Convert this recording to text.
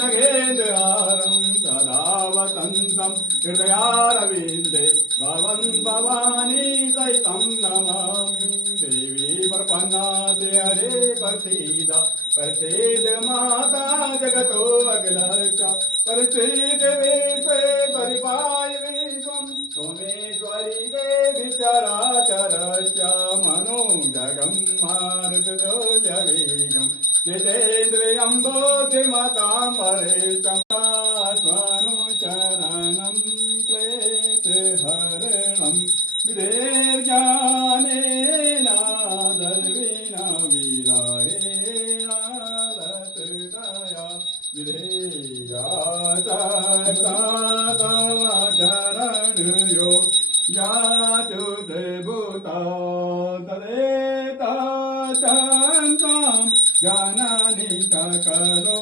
जगेन्द्रहारं सदा वसन्तं हृदयारविन्दे भवन् भवानी सहितं नमामि देवी प्रपन्नाते हरे प्रसीद माता जगतो अखिलर्चा प्रसीद विश्वे परिपालि विश्वं सोमेश्वरी देवी चराचरस्य मनो जगं मारुतोऽयवेगं जितेन्द्रियं बोधिमतां परेशं स्वानुचरणं क्लेशहरणं विधेर्ज्ञानेन दर्विना विराहेणादतया विधेया चरणयो याचु देवता तदेता शान्तां ज्ञानानि सकलो